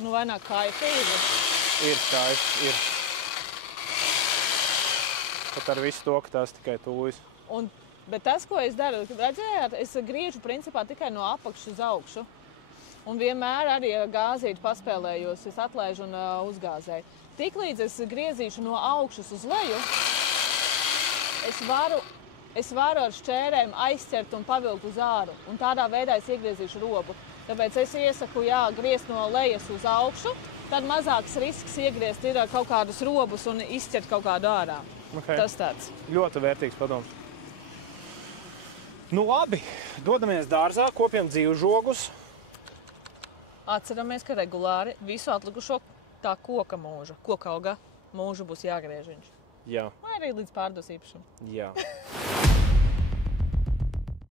Nu, vai nāk kaitīgi? Ir skaisti, ir. Pat ar visu to, ka tās tikai tūjas. Bet tas, ko es daru, redzējāt, es griežu principā tikai no apakšas uz augšu. Un vienmēr arī gāzīti paspēlējos, es atlaižu un uzgāzēju. Tiklīdz es griezīšu no augšas uz leju, es varu ar šķērēm aizķert un pavilkt uz āru. Un tādā veidā es iegriezīšu robu. Tāpēc es iesaku, griezt no lejas uz augšu, tad mazāks risks iegriezt ir kaut kādus robus un izķert kaut kādu ārā. Okay. Tas tāds. Ļoti vērtīgs padoms. Nu labi, dodamies dārzā, kopjam dzīvžogus. Atceramies, ka regulāri visu atlikušo tā koka auga mūžu būs jāgriež viņš. Jā. Vai arī līdz pārdos īpašam. Jā.